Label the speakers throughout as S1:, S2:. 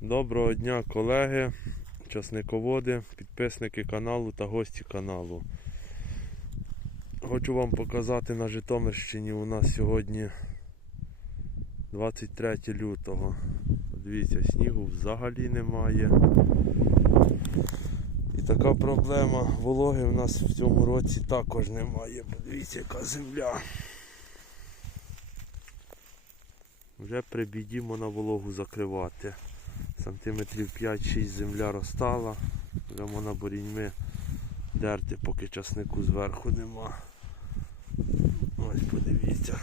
S1: Доброго дня, колеги, часниководи, підписники каналу та гості каналу. Хочу вам показати на Житомирщині у нас сьогодні 23 лютого. Дивіться, снігу взагалі немає. І така проблема вологи в нас в цьому році також немає. Подивіться, яка земля. Вже при біді можна вологу закривати сантиметрів 5-6 земля розстала. Вже можна боріньми дерти, поки часнику зверху нема. Ось подивіться.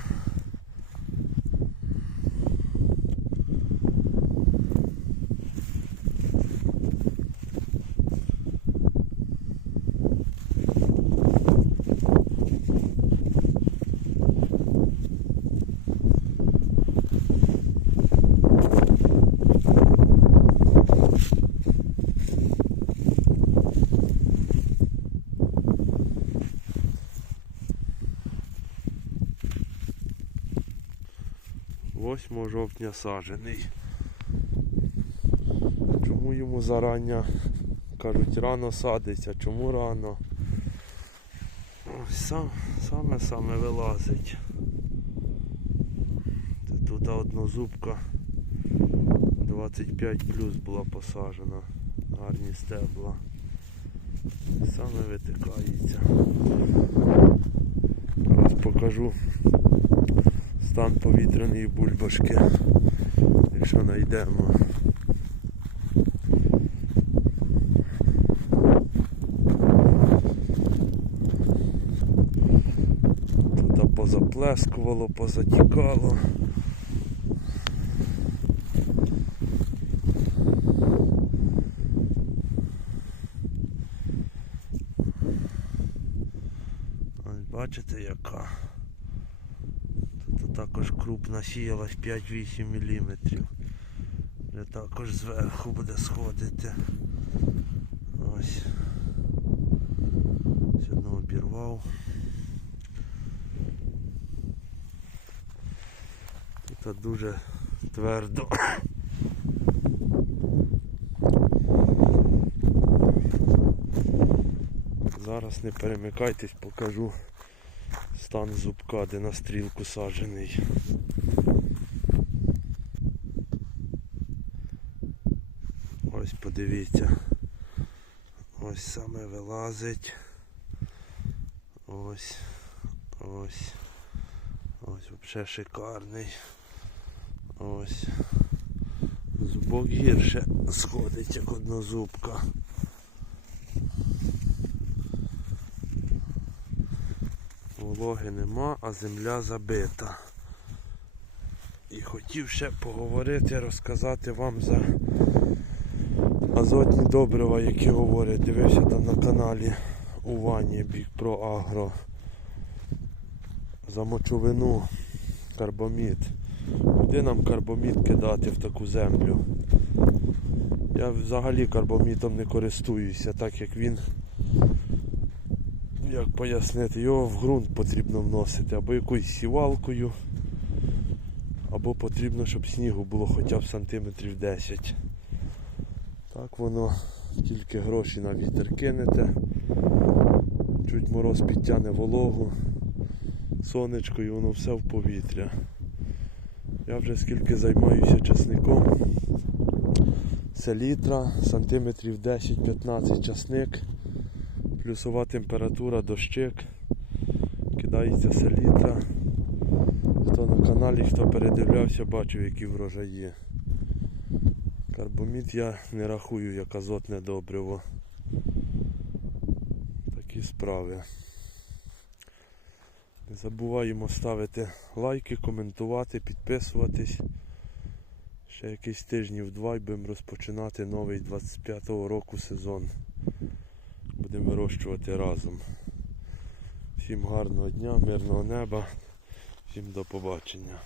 S1: Восьмого жовтня сажений. Чому йому зарання кажуть рано садиться, чому рано? Сам, саме саме вилазить. Це тут однозубка 25 плюс була посаджена. Гарні стебла. Саме витикається. Зараз покажу стан повітряної бульбашки, якщо знайдемо. Тут позаплескувало, позатікало. Бачите яка. Також крупна сіялась 5-8 мм. Вже також зверху буде сходити. Ось. Сьогодні обірвав. Тут дуже твердо. Зараз не перемикайтесь, покажу стан зубка, де на стрілку саджений. Ось подивіться. Ось саме вилазить. Ось. Ось. Ось взагалі шикарний. Ось. Зубок гірше сходить, як однозубка. Вологи нема, а земля забита. І хотів ще поговорити, розказати вам за азотні добрива, які говорять. Дивився там на каналі у Вані Бік про Агро. За мочовину карбомід. Куди нам карбомід кидати в таку землю? Я взагалі карбомітом не користуюся, так як він як пояснити, його в ґрунт потрібно вносити або якоюсь сівалкою, або потрібно, щоб снігу було хоча б сантиметрів 10. Так воно тільки гроші на вітер кинете, чуть мороз підтягне вологу, сонечко і воно все в повітря. Я вже скільки займаюся часником. Селітра, сантиметрів 10-15 часник плюсова температура, дощик, кидається селітра. Хто на каналі, хто передивлявся, бачив, які врожаї. Карбомід я не рахую як азотне добриво. Такі справи. Не забуваємо ставити лайки, коментувати, підписуватись. Ще якийсь тижнів два і будемо розпочинати новий 25-го року сезон будемо вирощувати разом. Всім гарного дня, мирного неба, всім до побачення.